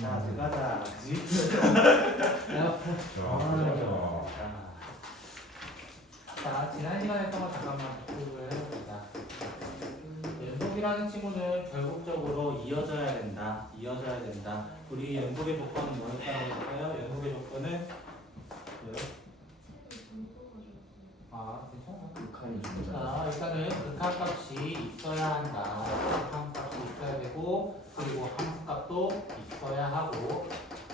자, 들어가자. 자, 지난 시간에 했던 거 잠깐만 복습을 해봅시다. 연속이라는 친구는 결국적으로 이어져야 된다. 이어져야 된다. 우리 연속의 조건은 뭐였다고 했어요? 연속의 조건은 뭐요? 아, 괜찮아. 극한이 자, 중요하잖아. 일단은 극한값이 있어야 한다. 극한값이 있어야 되고, 그리고 함수값도 있어야 하고,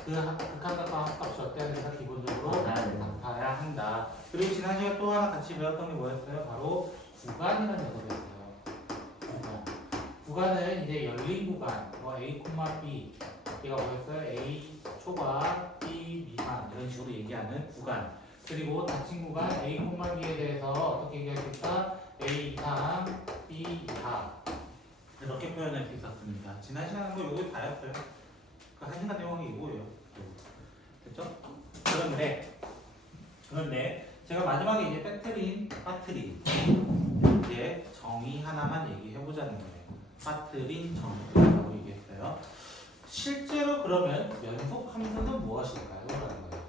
그 극한값과 함수값이 어때야 된다? 기본적으로 같아야 한다. 그리고 지난 시간에 또 하나 같이 배웠던 게 뭐였어요? 바로 구간이라는 녀석이었어요. 구간. 구간은 이제 열린 구간, 뭐 A, B, 얘가 뭐였어요? A 초과 B 미만 이런 식으로 얘기하는 구간. 그리고 닫힌 구간 A, B에 대해서 어떻게 얘기할 수 있다? A 이상, B 이하 이렇게 표현할 수 있었습니다. 지난 시간에 한 거 요거 다였어요. 그 1시간 내용이 이거예요. 됐죠? 그런데 제가 마지막에 이제 빠트린 이제 정의 하나만 얘기해 보자는 거예요. 빠트린 정의라고 얘기했어요. 실제로 그러면 연속 함수는 무엇일까요? 라는 거예요.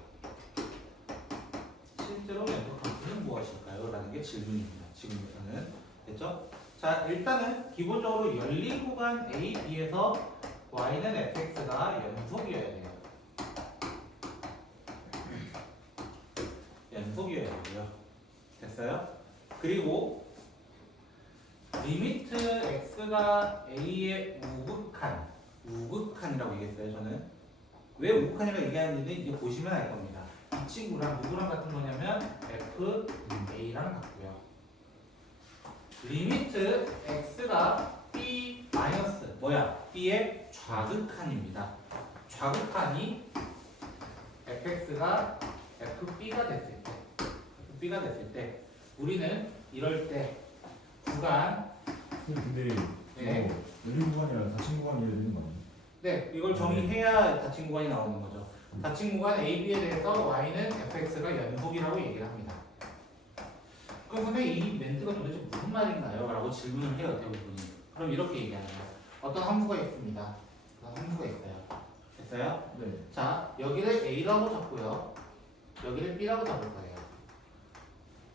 실제로 연속 함수는 무엇일까요? 라는 게 질문입니다. 지금부터는. 됐죠? 자, 일단은 기본적으로 열린 구간 A, B에서 Y는 fx가 연속이어야 돼요. 연속이어야 돼요. 됐어요? 그리고 리미트 x가 a의 우극한이라고 얘기했어요. 저는 왜 우극한이라고 얘기하는지는 이제 보시면 알 겁니다. 이 친구랑 누구랑 같은 거냐면 f a랑 같고요. 리미트 x가 b 마이너스 b의 좌극한입니다. 좌극한이 fx가 fb가 됐을 때 우리는 이럴 때 구간 근데 네. 열린 구간이랑 닫힌 구간이 되는 거 아니에요? 네, 이걸 정의해야 닫힌 구간이 나오는 거죠. 닫힌 구간 AB에 대해서 Y는 fx가 연속이라고 얘기를 합니다. 그럼 선생님 이 멘트가 도대체 무슨 말인가요? 라고 질문을 해요, 대부분이. 그럼 이렇게 얘기하는 거예요. 어떤 함수가 있습니다. 어떤 함수가 있어요. 됐어요? 네. 자, 여기를 A라고 잡고요. 여기를 B라고 잡을 거예요.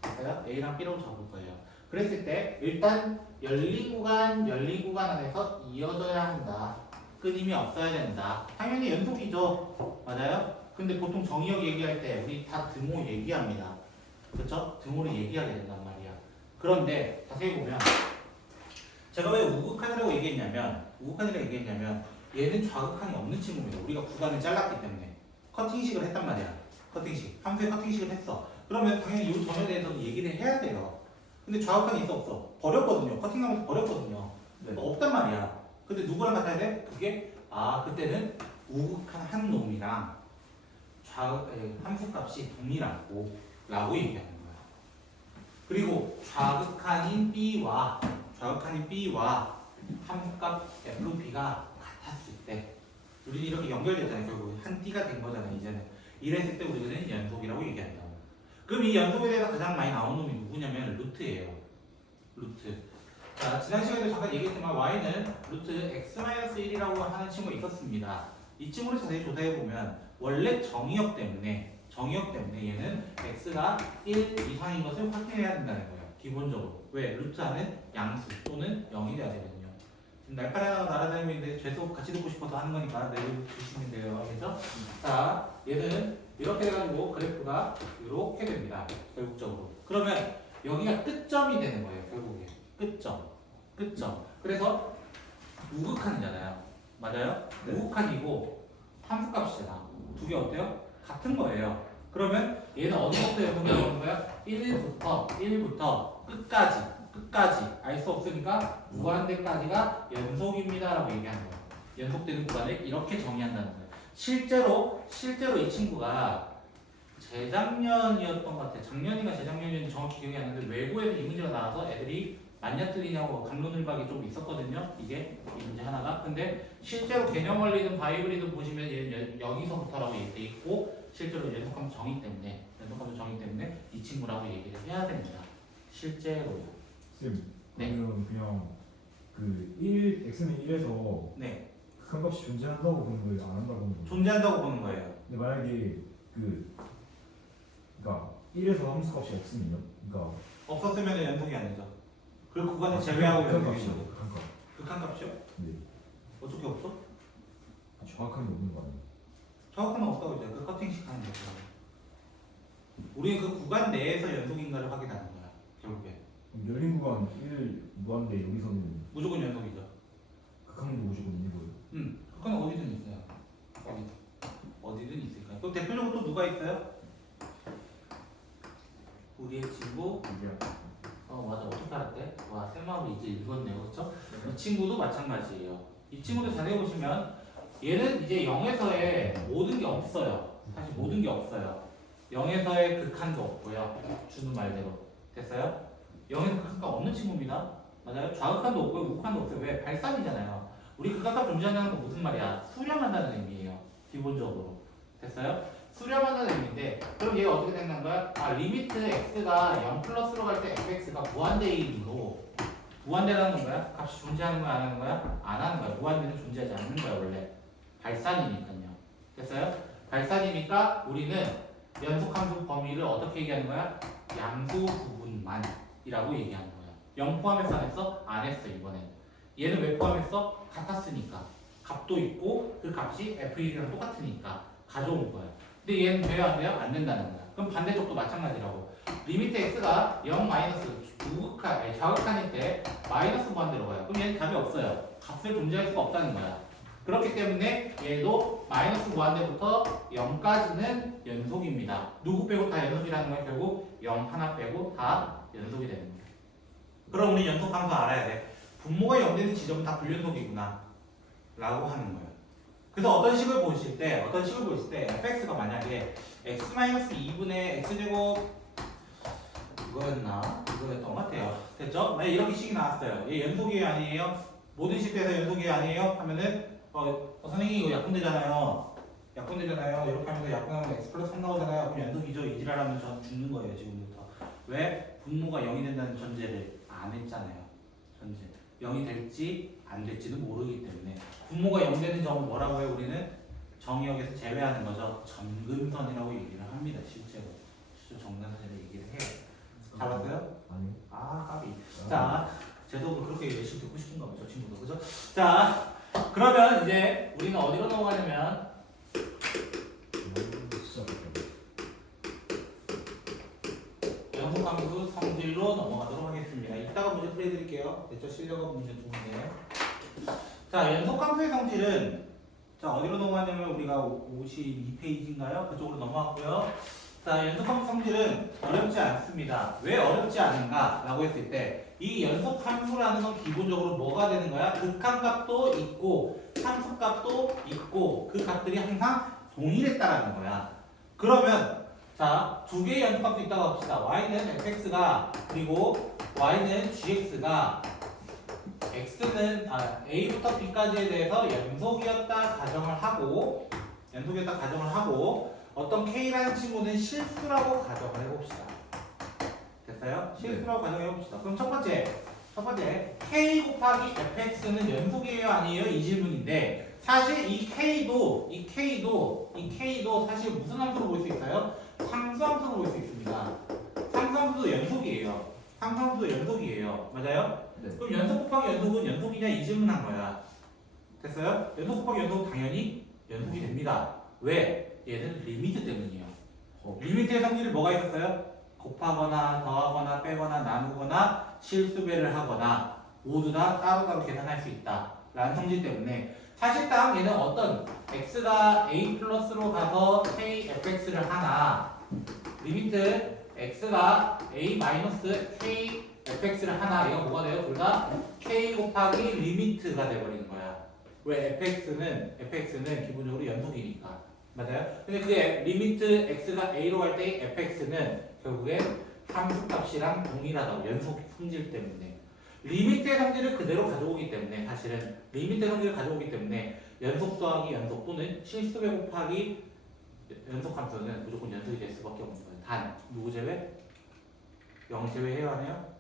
됐어요? A랑 B라고 잡을 거예요. 그랬을 때 일단 열린 구간 안에서 이어져야 한다. 끊임이 없어야 된다. 당연히 연속이죠. 맞아요? 근데 보통 정의역 얘기할 때 우리 다 등호 얘기합니다. 그렇죠? 등호를 얘기하게 된단 말이야. 그런데 자세히 보면 제가 왜 우극한이라고 얘기했냐면 얘는 좌극한이 없는 친구입니다. 우리가 구간을 잘랐기 때문에 커팅식을 했단 말이야. 커팅식. 함수의 커팅식을 했어. 그러면 당연히 이 점에 대해서도 얘기를 해야 돼요. 근데 좌극한이 있어 없어? 버렸거든요. 커팅하면서 버렸거든요. 네. 없단 말이야. 근데 누구랑 같아야 돼? 그게 그때는 우극한 한 놈이랑 함수값이 동일하고 라고 얘기하는 거야. 그리고 좌극한인 B와 함수값 FB가 같았을 때 우리는 이렇게 연결됐잖아요. 결국 한 T가 된 거잖아요. 이제는 이랬을 때 우리는 연속이라고 얘기한다. 그럼 이 연속에 대해서 가장 많이 나오는 놈이 누구냐면 루트예요. 루트. 자, 지난 시간에도 잠깐 얘기했지만 y는 루트 x-1이라고 하는 친구가 있었습니다. 이 친구를 자세히 조사해보면 원래 정의역 때문에 얘는 x가 1 이상인 것을 확인해야 된다는 거예요. 기본적으로. 왜? 루트 안은 양수 또는 0이 돼야 되거든요. 지금 날파리가 날아다니고 있는데 계속 같이 듣고 싶어서 하는 거니까 내려주시면 돼요. 알겠죠? 자, 얘는 이렇게 돼가지고 그래프가 이렇게 됩니다. 결국적으로. 그러면 여기가 끝점이 되는 거예요. 결국에. 끝점. 그래서 우극한이잖아요. 맞아요? 네. 우극한이고 함수값이잖아. 두 개 어때요? 같은 거예요. 그러면 얘는 어디부터 연속이 나오는 거야? 1부터 끝까지 알 수 없으니까 무한대까지가 연속입니다라고 얘기하는 거예요. 연속되는 구간을 이렇게 정의한다는 거예요. 실제로 이 친구가 재작년이었던 것 같아요. 작년인가 재작년인지 정확히 기억이 안 나는데 외고에서 이 문제가 나와서 애들이 맞냐 틀리냐고 강론을박이 좀 있었거든요. 이게 이 문제 하나가. 근데 실제로 개념 원리든 바이블이든 보시면 얘는 여기서부터라고 돼 있고 실제로 연속함수 정의 때문에 이 친구라고 얘기를 해야 됩니다. 실제로요. 쌤, 네. 그러면 그냥 그 1 x는 1에서 네. 극한값이 존재한다고 보는 거예요? 안 한다고 보는 거예요? 존재한다고 보는 거예요. 근데 만약에 그러니까 1에서 함수값이 없으면요? 그러니까 없었으면 연속이 아니죠. 그 구간을 제외하고 연속이죠. 극한값이요. 극한값. 극한값이요? 네. 어떻게 없어? 정확하게 없는 거 아니에요? 정확한 없다고 이제 그 커팅식 하는 거죠. 우리는 그 구간 내에서 연속인가를 확인하는 거야. 결국에 그럼 열린 구간 1 무한대 여기서는 무조건 연속이죠. 극한도 무조건 있는 거예요? 그건 어디든 있어요. 어디든 있을까요? 그럼 대표적으로 또 누가 있어요? 우리의 친구. 맞아. 어떻게 알았대? 와, 쌤하고 이제 읽었네요. 그렇죠? 이 친구도 마찬가지예요. 이 친구도 자세히 보시면 얘는 이제 0에서의 모든 게 없어요. 사실 모든 게 없어요. 0에서의 극한도 없고요. 주는 말대로. 됐어요? 0에서 극한가 없는 친구입니다. 맞아요? 좌극한도 없고요. 우극한도 없어요. 왜? 발산이잖아요. 우리 극한값 존재한다는 건 무슨 말이야? 수렴한다는 의미예요. 기본적으로. 됐어요? 수렴한다는 의미인데 그럼 얘가 어떻게 되는 거야? 리미트 x가 0 플러스로 갈 때 fx가 무한대이므로 무한대라는 건 뭐야? 값이 존재하는 거야? 안 하는 거야? 안 하는 거야. 무한대는 존재하지 않는 거야 원래. 발산이니까요. 됐어요? 발산이니까 우리는 연속함수 범위를 어떻게 얘기하는 거야? 양수 부분만이라고 얘기하는 거야. 0 포함해서 안 했어? 안 했어 이번엔. 얘는 왜 포함했어? 같았으니까. 값도 있고 그 값이 f1이랑 똑같으니까 가져온 거야. 근데 얘는 돼요 안 돼요? 안 된다는 거야. 그럼 반대쪽도 마찬가지라고. 리미트 x가 0 마이너스 좌극한일 때 마이너스 무한대로 가요. 그럼 얘는 답이 없어요. 값을 존재할 수가 없다는 거야. 그렇기 때문에 얘도 마이너스 무한대부터 0까지는 연속입니다. 누구 빼고 다 연속이라는 건 결국 0 하나 빼고 다 연속이 되는 거야. 그럼 우리 연속함수 알아야 돼. 분모가 0 되는 지점은 다 불연속이구나 라고 하는 거예요. 그래서 어떤 식을 보실 때 fx가 만약에 x-2분의 x제곱 이거였던 것 같아요. 됐죠? 만약 이렇게 식이 나왔어요. 얘 연속이에요 아니에요? 모든 식에서 연속이에요 아니에요? 하면은 선생님 이거 약분되잖아요. 이렇게 하면서 약분하면 x 플러스 3 나오잖아요. 그럼 연속이죠. 이지랄하면 전 죽는 거예요 지금부터. 왜? 분모가 0이 된다는 전제를 안 했잖아요. 전제 0이 될지 안 될지는 모르기 때문에 분모가 0 되는 점은 뭐라고 해요? 우리는 정의역에서 제외하는 거죠. 점근선이라고 얘기를 합니다. 실제로 정근선이라고 얘기를 해요. 잡았어요? 아니요. 까비. 자, 제도 그렇게 열심히 듣고 싶은가 보죠, 친구도. 그죠? 자, 그러면 이제 우리는 어디로 넘어가냐면 진짜 연속함수 성질로 넘어가도록 하겠습니다. 이따가 문제 풀어드릴게요. 됐죠? 실력은 문제 두 문제. 자, 연속함수의 성질은 자 어디로 넘어가냐면 우리가 52페이지인가요? 그쪽으로 넘어왔고요. 자, 연속함수 성질은 어렵지 않습니다. 왜 어렵지 않은가? 라고 했을 때 이 연속함수라는 건 기본적으로 뭐가 되는 거야? 극한값도 있고 함수값도 있고 그 값들이 항상 동일했다라는 거야. 그러면 자, 두 개의 연속값도 있다고 합시다. y는 fx가 그리고 y는 gx가 x는 a부터 b까지에 대해서 연속이었다 가정을 하고 어떤 k라는 친구는 실수라고 가정을 해봅시다. 됐어요? 실수라고 가정해봅시다. 그럼 첫 번째 k 곱하기 fx는 연속이에요 아니에요? 이 질문인데 사실 이 k도 사실 무슨 함수로 볼 수 있어요? 상수함수로 볼 수 있습니다. 상수함수도 연속이에요. 맞아요? 네. 그럼 연속 곱하기 연속은 연속이냐 이 질문한 거야. 됐어요? 연속 곱하기 연속은 당연히 연속이 됩니다. 왜? 얘는 리미트 때문이에요. 리미트의 성질이 뭐가 있었어요? 곱하거나 더하거나 빼거나 나누거나 실수배를 하거나 모두 다 따로따로 계산할 수 있다 라는 성질 때문에 사실상 얘는 어떤 x가 a 플러스로 가서 k fx를 하나 리미트 x가 a 마이너스 k fx를 하나 얘가 뭐가 돼요? 둘 다 k 곱하기 리미트가 돼버리는 거야. 왜? fx는 기본적으로 연속이니까. 맞아요? 근데 그 리미트 x가 a로 갈 때 fx는 결국에 함수값이랑 동일하다고 연속 성질 때문에 리미트의 성질을 그대로 가져오기 때문에 사실은 리미트의 성질을 가져오기 때문에 연속 더하기 연속 또는 실수배 곱하기 연속함수는 무조건 연속이 될 수밖에 없는 거예요. 단 누구 제외? 0 제외해요 안 해요?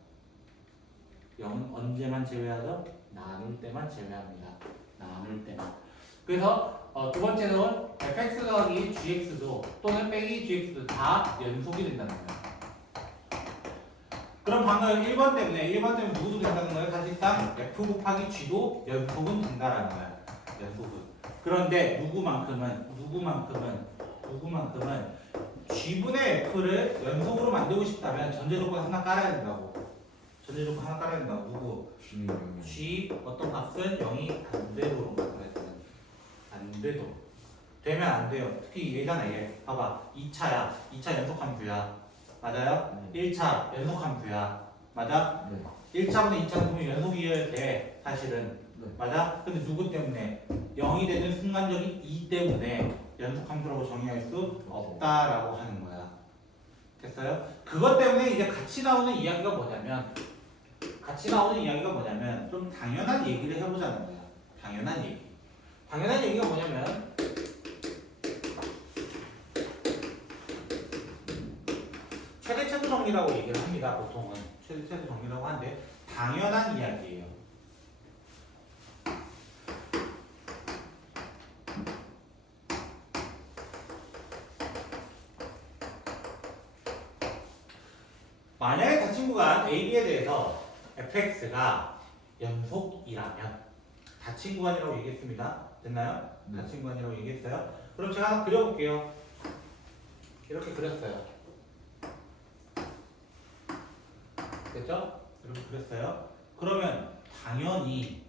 0은 언제만 제외하죠? 나눌 때만 제외합니다. 나눌 때만. 그래서 두 번째는 fx 더하기 gx도 또는 빼기 gx도 다 연속이 된다는 거예요. 그럼 방금 1번 때문에 누구도 된다는 거예요? 사실상 f 곱하기 g도 연속은 된다라는 거야. 연속은. 그런데 누구만큼은 g분의 f를 연속으로 만들고 싶다면 전제 조건 하나 깔아야 된다고. 누구? g 어떤 값은 0이 안 되도록 만들어야 돼. 안 되도록. 되면 안 돼요. 특히 얘잖아 얘. 봐봐. 2차 연속 함수야. 맞아요? 1차 연속 함수야. 맞아? 네. 1차분의 2차는 보면 연속이어야 돼. 사실은. 네. 맞아? 근데 누구 때문에? 0이 되는 순간적인 2 때문에 연속 함수라고 정의할 수 없다라고 하는 거야. 됐어요? 그것 때문에 이제 같이 나오는 이야기가 뭐냐면 좀 당연한 얘기를 해보자는 거야. 당연한 얘기가 뭐냐면 최대-최소 정리라고 얘기를 합니다. 보통은 최대-최소 정리라고 하는데 당연한 이야기예요. 만약에 다 친구가 AB에 대해서 fx가 연속이라면 닫힌 구간이라고 얘기했습니다. 됐나요? 네. 닫힌 구간이라고 얘기했어요. 그럼 제가 하나 그려볼게요. 이렇게 그렸어요. 됐죠? 이렇게 그렸어요. 그러면 당연히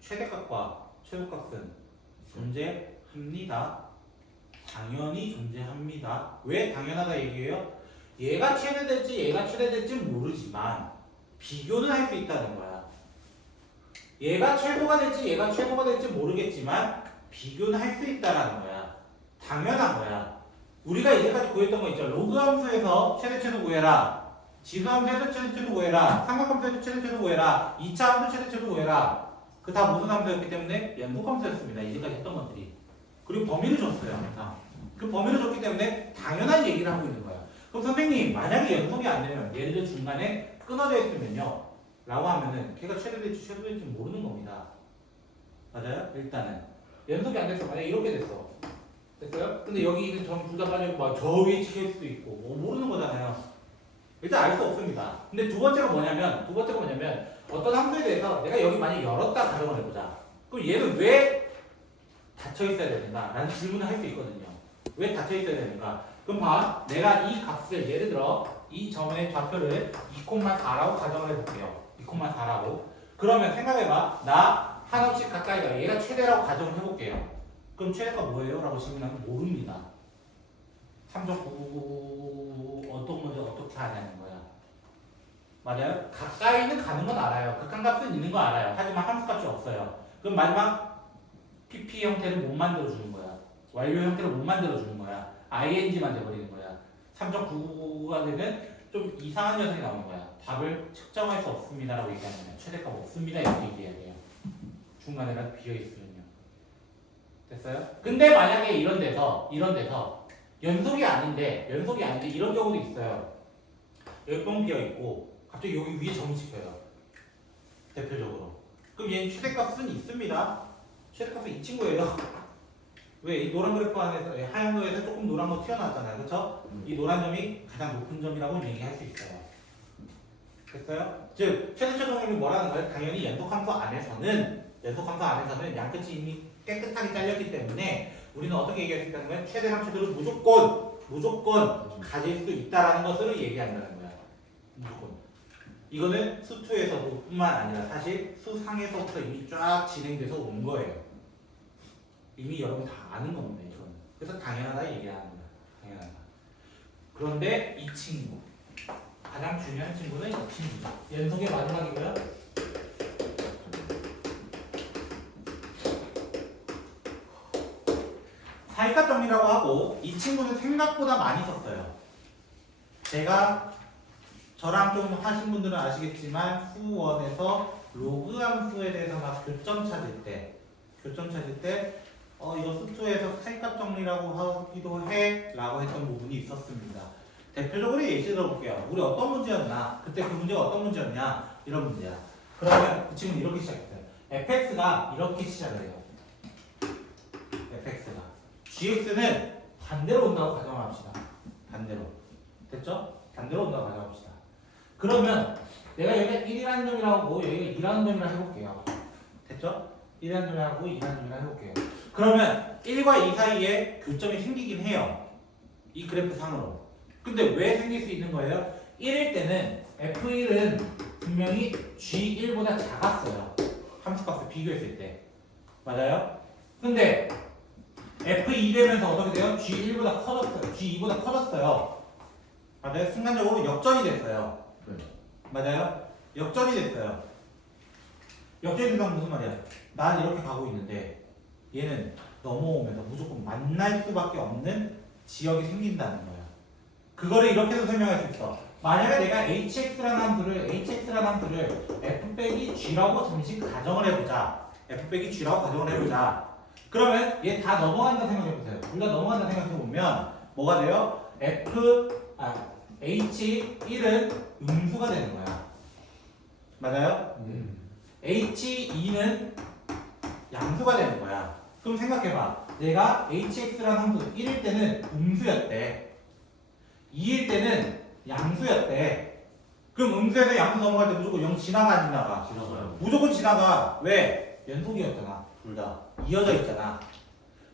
최대값과 최소값은 존재합니다. 당연히 존재합니다. 왜 당연하다 얘기해요? 얘가 최대될지 모르지만 비교는 할 수 있다는 거야. 얘가 최소가 될지 모르겠지만 비교는 할 수 있다라는 거야. 당연한 거야. 우리가 이제까지 구했던 거 있죠. 로그 함수에서 최대-최소 구해라. 지수 함수에서 최대-최소 구해라. 삼각함수에서 최대-최소 구해라. 2차 함수 최대-최소 구해라. 그 다 무슨 함수였기 때문에 연속 함수였습니다. 이제까지 했던 것들이. 그리고 범위를 줬어요. 항상. 그 범위를 줬기 때문에 당연한 얘기를 하고 있는 거야. 그럼 선생님 만약에 연속이 안 되면 예를 들어 중간에 끊어져 있으면요 라고 하면은 걔가 최대될지 최소될지 모르는 겁니다. 맞아요? 일단은 연속이 안 됐어. 만약에 이렇게 됐어. 됐어요? 근데 여기 있는 점 둘 다 빠지고 막 저 위에 찍힐 수도 있고 뭐 모르는 거잖아요. 일단 알 수 없습니다. 근데 두 번째가 뭐냐면 어떤 함수에 대해서 내가 여기 만약 열었다 가정을 해보자. 그럼 얘는 왜 닫혀 있어야 되는가? 라는 질문을 할 수 있거든요. 왜 닫혀 있어야 되는가? 그럼 봐. 내가 이 값을 예를 들어 이 점의 좌표를 2,4라고 가정을 해볼게요. 2,4라고. 그러면 생각해봐. 나 한없이 가까이 가. 얘가 최대라고 가정을 해볼게요. 그럼 최대가 뭐예요? 라고 질문하면 모릅니다. 3.9 어떤 건지 어떻게 하냐는 거야. 맞아요? 가까이는 가는 건 알아요. 극한값은 있는 건 알아요. 하지만 함수값이 없어요. 그럼 마지막 PP 형태를 못 만들어주는 거야. 완료 형태를 못 만들어주는 거야. ing만 돼버리는 거야. 3.99가 되면 좀 이상한 녀석이 나오는 거야. 답을 측정할 수 없습니다라고 얘기하는 거야. 최대값 없습니다 이렇게 얘기해야 돼요. 중간에가 비어있으면요. 됐어요? 근데 만약에 이런 데서 연속이 아닌데 이런 경우도 있어요. 여기 뻥 비어있고 갑자기 여기 위에 점이 찍혀요. 대표적으로. 그럼 얘는 최대값은 있습니다. 최대값은 이 친구예요. 왜? 이 노란 그래프 안에서 하얀 거에서 조금 노란 거 튀어나왔잖아요. 그렇죠? 이 노란 점이 가장 높은 점이라고 얘기할 수 있어요. 됐어요? 즉 최대-최소점이 뭐라는 거예요? 당연히 연속함수 안에서는 양 끝이 이미 깨끗하게 잘렸기 때문에 우리는 어떻게 얘기할 수 있다는 거예요? 최대랑 최소를 무조건 가질 수 있다라는 것을 얘기한다는 거야. 무조건. 이거는 수2에서도 뿐만 아니라 사실 수상에서부터 이미 쫙 진행돼서 온 거예요. 이미 여러분 다 아는 겁니다. 이건. 그래서 당연하다 얘기하는 거야. 당연하다. 그런데 이 친구 가장 중요한 친구는 이 친구죠. 연속의 마지막이고요. 사이값 정리라고 하고 이 친구는 생각보다 많이 썼어요. 제가 저랑 좀 하신 분들은 아시겠지만 수1에서 로그 함수에 대해서 막 교점 찾을 때 이거 수2에서 사이값 정리라고 하기도 해 라고 했던 부분이 있었습니다. 대표적으로 예시 들어볼게요. 우리 어떤 문제였나? 그때 그 문제가 어떤 문제였냐? 이런 문제야. 그러면 그 친구는 이렇게 시작했어요. fx가 이렇게 시작을 해요. fx가 gx는 반대로 온다고 가정합시다. 반대로. 됐죠? 반대로 온다고 가정합시다. 그러면 내가 여기가 1이라는 점이라고 하고 여기가 2라는 점이라 해볼게요. 됐죠? 1이라는 점이라 하고 2라는 점이라 해볼게요. 그러면 1과 2 사이에 교점이 생기긴 해요. 이 그래프 상으로. 근데 왜 생길 수 있는 거예요? 1일 때는 F1은 분명히 G1보다 작았어요. 함수값을 비교했을 때. 맞아요? 근데 F2 되면서 어떻게 돼요? G1보다 커졌어요. G2보다 커졌어요. 맞아요? 순간적으로 역전이 됐어요. 네. 맞아요? 역전이 됐어요. 역전이 된다는 무슨 말이야? 난 이렇게 가고 있는데 얘는 넘어오면서 무조건 만날 수밖에 없는 지역이 생긴다는 거야. 그거를 이렇게도 설명할 수 있어. 만약에 내가 hx라는 함수를 f 빼기 g라고 잠시 가정을 해보자. f 빼기 g라고 가정을 해보자. 그러면 얘 다 넘어간다 생각해보세요. 둘 다 넘어간다 생각해보면 뭐가 돼요? h1은 음수가 되는 거야. 맞아요? h2는 양수가 되는 거야. 그럼 생각해봐. 내가 hx라는 함수 1일 때는 음수였대. 2일 때는 양수였대. 그럼 음수에서 양수 넘어갈 때 무조건 0 지나가 안 지나가? 지나가요. 무조건 지나가. 왜? 연속이었잖아. 둘 다. 이어져 있잖아.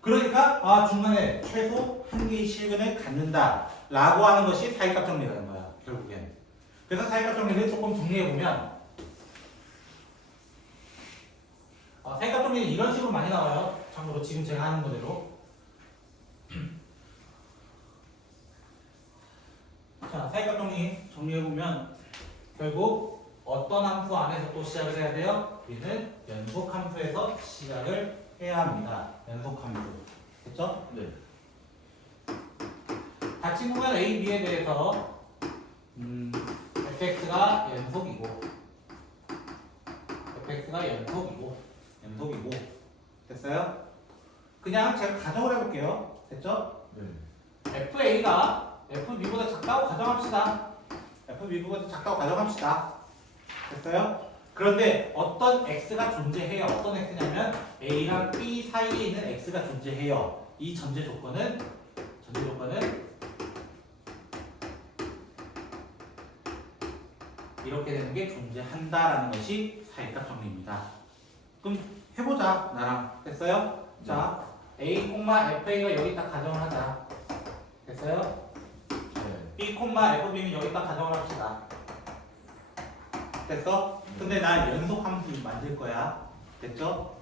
그러니까 중간에 최소 한 개의 실근을 갖는다 라고 하는 것이 사이값 정리라는 거야. 결국엔. 그래서 사이값 정리를 조금 정리해보면 사이값 정리는 이런 식으로 많이 나와요. 참고로 지금 제가 하는 거대로. 자, 사이값 정리해보면 결국 어떤 함수 안에서 또 시작을 해야 돼요? 우리는 연속 함수에서 시작을 해야 합니다. 연속 함수. 됐죠? 네. 같이 보면 A, B에 대해서 fx가 연속이고 됐어요? 그냥 제가 가정을 해볼게요. 됐죠? 네. FA가 FB보다 작다고 가정합시다. FB보다 작다고 가정합시다. 됐어요? 그런데 어떤 X가 존재해요. 어떤 X냐면 A랑 B 사이에 있는 X가 존재해요. 이 전제 조건은 이렇게 되는 게 존재한다라는 것이 사이값 정리입니다. 그럼 해보자. 나랑. 됐어요? 자, A, FA가 여기 딱 가정을 하자. 됐어요? 네. B, FB는 여기 딱 가정을 합시다. 됐어? 근데 나 연속 함수 만들 거야. 됐죠?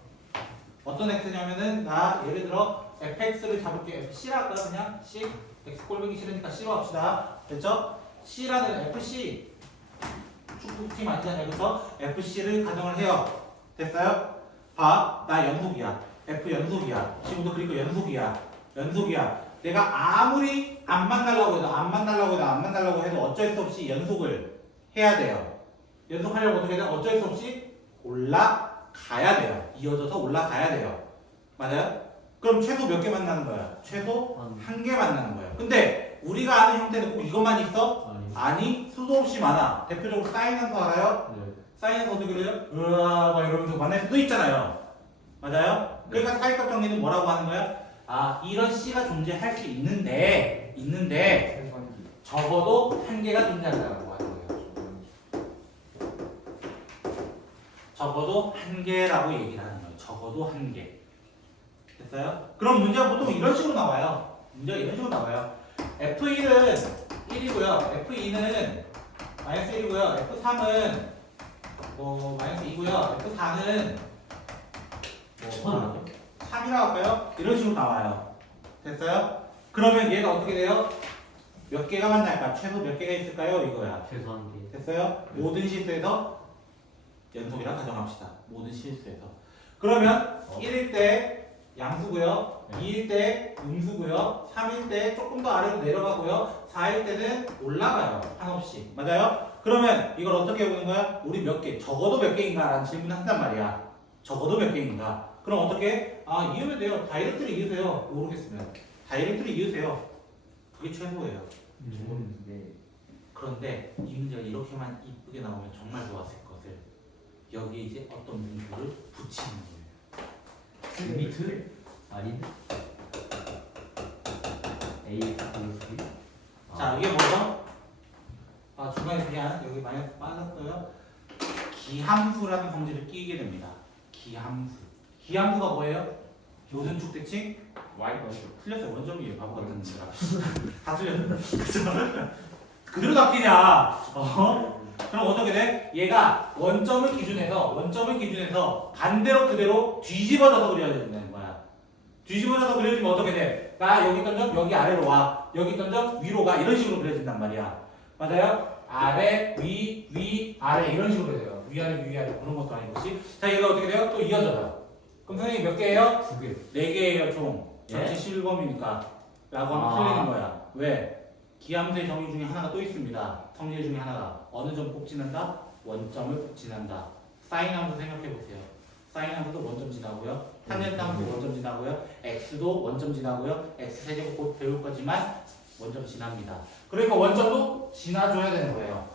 어떤 x냐면은 나 예를 들어 fx를 잡을게. fc라 할까요? 그냥 c. x 꼴보기 싫으니까 c로 합시다. 됐죠? c라는 fc 축구팀 아니잖아요. 그래서 fc를 가정을 해요. 됐어요? 봐. 나 연속이야. f 연속이야. 지금도 그리고 연속이야. 내가 아무리 안 만나려고 해도 어쩔 수 없이 연속을 해야 돼요. 연속하려면 어떻게 해야 돼? 어쩔 수 없이 올라가야 돼요. 이어져서 올라가야 돼요. 맞아요? 그럼 최소 몇 개 만나는 거야? 최소 한 개 만나는 거예요. 근데 우리가 아는 형태는 꼭 이것만 있어? 아니, 수도 없이 많아. 대표적으로 사인 함수 알아요? 네. 사인 함수 어떻게 그래요? 으아 막 이러면서 만날 수도 있잖아요. 맞아요? 그러니까 사이값 정리는 뭐라고 하는 거야? 이런 C가 존재할 수 있는데 적어도 한 개가 존재한다고 하는 거예요. 적어도 한 개라고 얘기를 하는 거예요. 적어도 한 개. 됐어요? 그럼 문제가 보통 이런 식으로 나와요. F1은 1이고요. F2는 마이너스 1이고요. F3은 마이너스 2고요. F4는 3이라고 할까요? 이런 식으로 나와요. 됐어요? 그러면 얘가 어떻게 돼요? 몇 개가 만날까? 최소 몇 개가 있을까요? 이거야. 최소 한 개. 됐어요? 모든 실수에서 연속이라 가정합시다. 모든 실수에서. 그러면 1일 때 양수고요. 2일 때 음수고요. 3일 때 조금 더 아래로 내려가고요. 4일 때는 올라가요. 한없이. 맞아요? 그러면 이걸 어떻게 해보는 거야? 우리 몇 개, 적어도 몇 개인가? 라는 질문을 한단 말이야. 적어도 몇 개인가? 그럼 어떻게? 이으면 돼요. 다이렉트로 이으세요. 모르겠으면. 다이렉트로 이으세요. 그게 최고예요. 네. 그런데 이 문제가 이렇게만 이쁘게 나오면 정말 좋았을 것을. 여기 이제 어떤 문구를 붙이는 거예요. 리미트? 아닌데? AX 플러스 B? 자, 이게 뭐죠? 아, 중간에 그냥 여기 마이너스 빠졌어요. 기함수라는 성질을 끼게 됩니다. 기함수. 기함수가 뭐예요? 요순축 대칭? Y-축. 틀렸어요. 원점이에요. 바보 같은 놈들아. 다 틀렸어요. 그죠? 그대로 바뀌냐? 그럼 어떻게 돼? 얘가 원점을 기준해서 반대로 그대로 뒤집어져서 그려야 된다는 거야. 뒤집어져서 그려지면 어떻게 돼? 나 여기 있던 점 여기 아래로 와. 여기 있던 점 위로 가. 이런 식으로 그려진단 말이야. 맞아요? 아래, 위, 아래 이런 식으로 그려져요. 위아래, 그런 것도 아니고. 그렇지? 자, 얘가 어떻게 돼요? 또 이어져요. 그럼 선생님 몇 개예요? 2개. 4개예요, 총. 예? 전체 실검이니까. 라고 하면 틀리는 거야. 왜? 기함수의 정의 중에 하나가 또 있습니다. 성질 중에 하나가. 어느 점 꼭 지난다? 원점을 꼭 지난다. 사인 함수 생각해 보세요. 사인 함수도 원점 지나고요. 탄젠트 함수도 원점 지나고요. x도 원점 지나고요. x 세제곱 곧 배울 거지만 원점 지납니다. 그러니까 원점도 지나줘야 되는 거예요.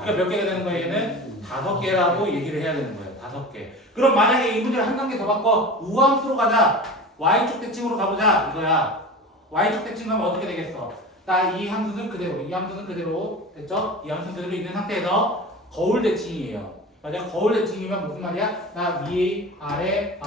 그러니까 몇 개가 되는 거예요? 얘는 5개라고 얘기를 해야 되는 거예요. 5개. 그럼 만약에 이 문제를 한 단계 더 바꿔 우함수로 가자. y축 대칭으로 가보자 이거야. y축 대칭 가면 어떻게 되겠어? 나 이 함수는 그대로, 이 함수는 그대로 됐죠? 이 함수는 그대로 있는 상태에서 거울 대칭이에요. 맞아? 거울 대칭이면 무슨 말이야? 나 위, 아래,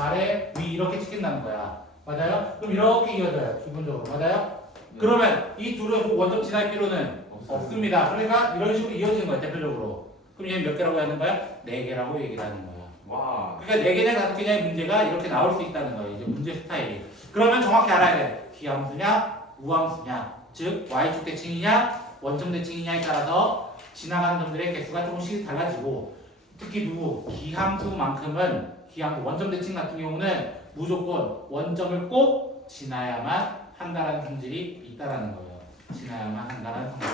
위 이렇게 찍힌다는 거야. 맞아요? 그럼 이렇게 이어져요. 기본적으로. 맞아요? 그러면 이 둘은 원점 지날 필요는 없습니다. 그러니까 이런 식으로 이어지는 거야, 대표적으로. 그럼 얘는 몇 개라고 하는 거야? 4개라고 얘기를 하는 거야. 와. 그러니까 4개냐 5개냐의 문제가 이렇게 나올 수 있다는 거예요. 이제 문제 스타일이. 그러면 정확히 알아야 돼. 기함수냐, 우함수냐. 즉, y축 대칭이냐, 원점 대칭이냐에 따라서 지나가는 점들의 개수가 조금씩 달라지고 특히 기함수만큼은 기함수, 원점 대칭 같은 경우는 무조건 원점을 꼭 지나야만 한다라는 성질이 있다라는 거예요. 지나야만 한다라는 성질.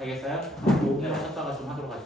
알겠어요? 5분을 쳤다가 좀 하도록 하죠.